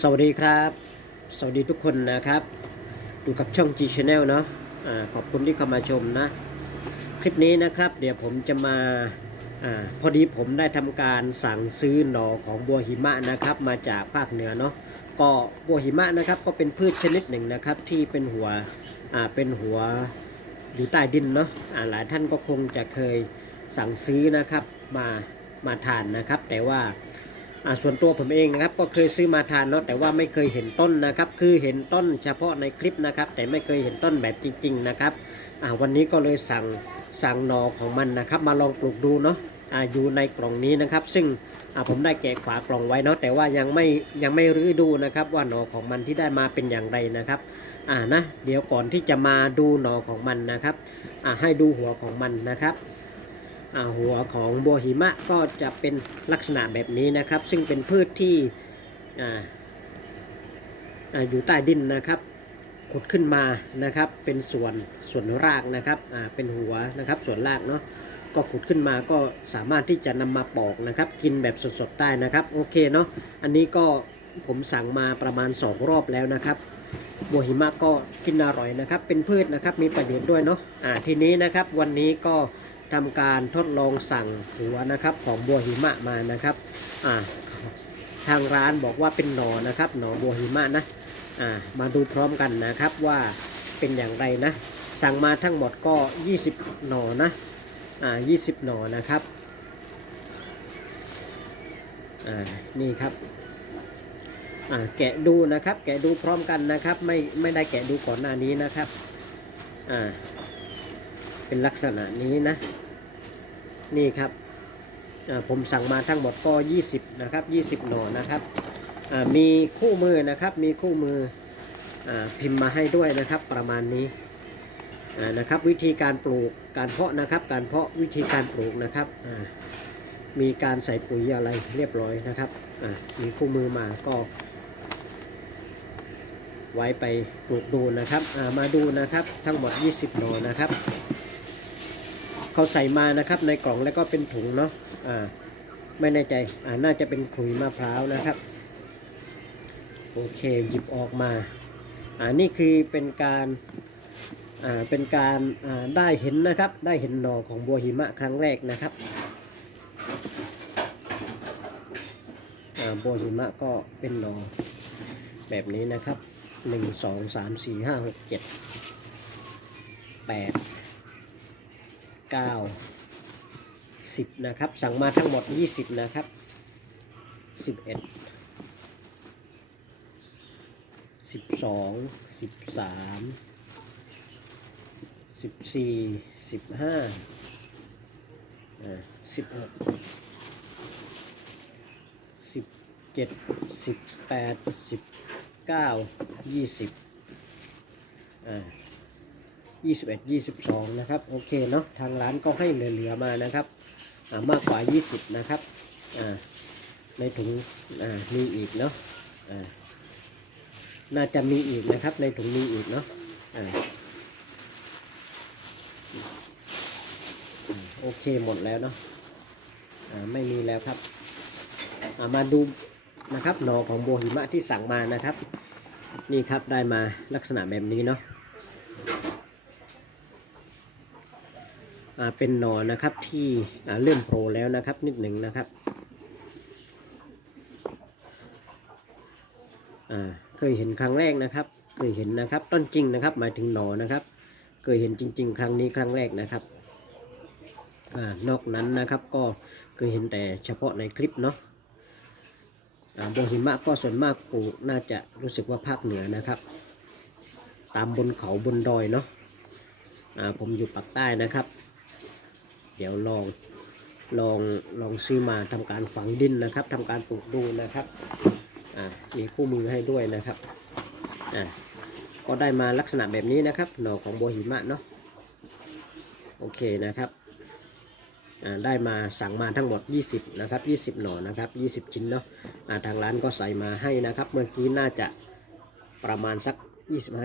สวัสดีครับ สวัสดีทุกคนนะครับ ดูกับช่อง G Channel เนาะอาขอบคุณที่เข้ามาชมนะ คลิปนี้นะครับ เดี๋ยวผมจะมาอพอดีผมได้ทำการสั่งซื้อหน่อของบัวหิมะนะครับ มาจากภาคเหนือเนาะก็บัวหิมะนะครับก็เป็นพืชชนิดหนึ่งนะครับ ที่เป็นหัวเป็นหัวอยู่ใต้ดินเนาะอ่าหลายท่านก็คงจะเคยสั่งซื้อนะครับมามาทานนะครับ แต่ว่า ส่วนตัวผมเองนะครับก็เคยซื้อมาทานเนาะแต่ว่าไม่เคยเห็นต้นนะครับ คือเห็นต้นเฉพาะในคลิปนะครับ แต่ไม่เคยเห็นต้นแบบจริง ๆนะครับวันนี้ก็เลยสั่งสั่งหนอของมันนะครับ มาลองปลูกดูเนาะออยู่ในกล่องนี้นะครับ ซึ่งผมได้แกะฝากล่องไว้เนาะแต่ว่ายังไม่ยังไม่รื้อดูนะครับว่าหนอของมันที่ได้มาเป็นอย่างไรนะครับอ่านะเดี๋ยวก่อนที่จะมาดูหนอของมันนะครับให้ดูหัวของมันนะครับ หัวของบัวหิมะก็จะเป็นลักษณะแบบนี้นะครับ ซึ่งเป็นพืชที่ออยู่ใต้ดินนะครับขุดขึ้นมานะครับ เป็นส่วนส่วนรากนะครับเป็นหัวนะครับ ส่วนรากเนาะก็ขุดขึ้นมาก็สามารถที่จะนำมาปอกนะครับ กินแบบสดๆได้นะครับโอเคเนาะอันนี้ก็ผมสั่งมาประมาณ 2 รอบแล้วนะครับบัวหิมะก็กินอร่อยนะครับ เป็นพืชนะครับมีประโยชน์ด้วยเนาะอ่าทีนี้นะครับวันนี้ก็ ทำการทดลองสั่งหัวนะครับของบัวหิมะมานะครับอ่าทางร้านบอกว่าเป็นหนอนะครับ หนอบัวหิมะนะอ่ามาดูพร้อมกันนะครับว่าเป็นอย่างไรนะ สั่งมาทั้งหมดก็ 20 หนอนะอ่า20 หนอนะครับอ่านี่ครับอ่าแกะดูนะครับ แกะดูพร้อมกันนะครับ ไม่ไม่ได้แกะดูก่อนหน้านี้นะครับอ่าเป็นลักษณะนี้นะ นี่ครับผมสั่งมาทั้งหมดก็ 20 นะครับ 20 หน่อนะครับมีคู่มือนะครับ มีคู่มืออพิมพ์มาให้ด้วยนะครับ ประมาณนี้นะครับ วิธีการปลูกการเพาะนะครับ การเพาะวิธีการปลูกนะครับมีการใส่ปุ๋ยอะไรเรียบร้อยนะครับมีคู่มือมาก็ ไว้ไปปลูกดูนะครับมาดูนะครับทั้งหมด 20โลนะครับ เขาใส่มานะครับในกล่องแล้วก็เป็นถุงเนาะอ่าไม่แน่ใจอ่าน่าจะเป็นขลุยมะพร้าวนะครับ โอเคหยิบออกมาอ่านี่คือเป็นการอ่าเป็นการอ่าได้เห็นนะครับ ได้เห็นหน่อของบัวหิมะครั้งแรกนะครับอ่าบัวหิมะก็เป็นหน่อแบบนี้นะครับหนึ่งสองสามสี่ห้าหกเจ็ดแปด เก้าสิบนะครับ สั่งมาทั้งหมดยี่สิบนะครับสิบเอ็ดสิบสองสิบสามสิบสี่สิบห้าสิบหกสิบเจ็ดสิบแปดสิบเก้ายี่สิบอ่า ยี่สิบเอ็ดยี่สิบสองนะครับ โอเคเนาะทางร้านก็ให้เหลือๆมานะครับมากกว่ายี่สิบนะครับในถุงมีอีกเนาะน่าจะมีอีกนะครับ ในถุงมีอีกเนาะอ่าโอเคหมดแล้วเนาะไม่มีแล้วครับมาดูนะครับหนอของโบหิมะที่สั่งมานะครับ นี่ครับได้มาลักษณะแบบนี้เนาะอ่า เป็นหนอนะครับที่เริ่มโผล่แล้วนะครับนิดหนึ่งนะครับเคยเห็นครั้งแรกนะครับ เคยเห็นนะครับ ต้นจริงนะครับ หมายถึงหนอนะครับ เคยเห็นจริง ๆ ครั้งนี้ครั้งแรกนะครับอ่านอกนั้นนะครับก็เคยเห็นแต่เฉพาะในคลิปเนาะบัวหิมะก็ส่วนมากปลูกน่าจะรู้สึกว่าภาคเหนือนะครับ ตามบนเขาบนดอยเนาะผมอยู่ปากใต้นะครับ เดี๋ยวลองลองลองซื้อมาทำการฝังดินนะครับทำการปลูกดูนะครับอ่ามีคู่มือให้ด้วยนะครับอ่าก็ได้มาลักษณะแบบนี้นะครับ หน่อของโบหิมะเนาะโอเคนะครับอ่าได้มาสั่งมาทั้งหมด 20 นะครับ 20 หน่อนะครับ 20 ชิ้นเนาะอ่าทางร้านก็ใส่มาให้นะครับ เมื่อกี้น่าจะประมาณสัก 25